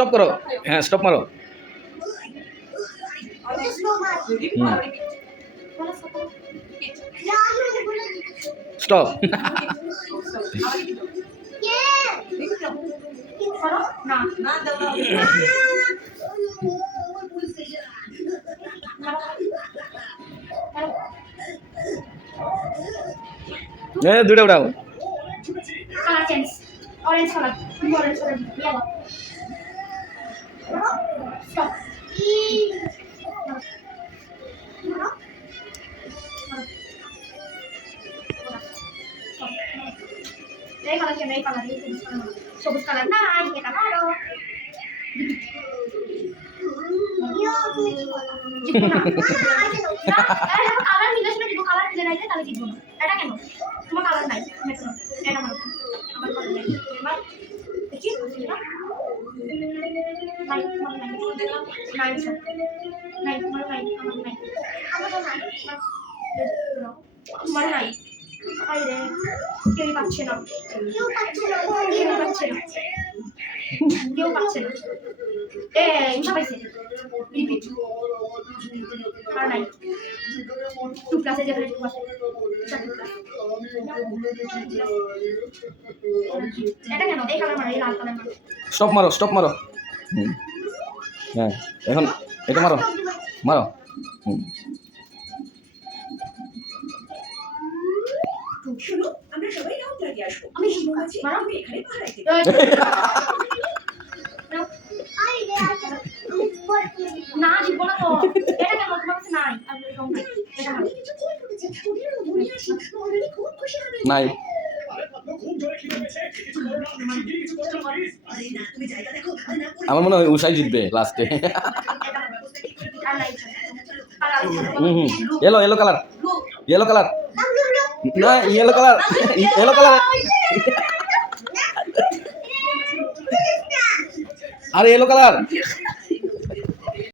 Stop করো, হ্যাঁ stop মারো। স্টপ। দুটো উঠাও। Colour change, orange colour, orange colour, yellow. Stop. এই কালার কেন, এই কালার, সবুজ কালার না, এটা ভালো। কালার মিলে শুনে দিব, কালার মিলে নাই তাহলে জিতবো না। এটা কেন তোমার কালার নাই, এটা আমার কালার নাই। দেখি নাই, তোমার নাই, নাই নাই, তোমার নাই, আমার নাই, আমারও নাই, তোমার নাই। আরে রে, কেউ পাচ্ছে না, কেউ পাচ্ছে না, কেউ পাচ্ছে না, কেউ পাচ্ছে না। উষা পাইছে, রিপিট। আর নাই, 2 ক্লাসে যেখানে 2 আছে, এটা কেন, এই কালার মারো, এই লাল কালার মারো। স্টপ মারো, স্টপ মারো। হ্যাঁ এখন এটা মারো, মারো। শুনো, আমরা সবাই রাউন্ড লাগিয়ে আসবো। আমি শিখবো, মারো। আমি এখানে পাহারায় দেব। না জিতবো না তো, এটা কেন তোমার কাছে নাই, আর রং নাই, এটা মারো। কিছু খেয়ে ফেলেছে, ওদের মনে আছে, অলরেডি খুব খুশি হবে। নাই। আরে না, তুমি জায়গা দেখো, আরে না পড়ে আমার মনে হয় উষাই জিতবে লাস্টে। আর নাই, yellow, yellow colour, yellow colour, না ইয়েলো কালার, ইয়েলো কালার। আরে ইয়েলো কালার।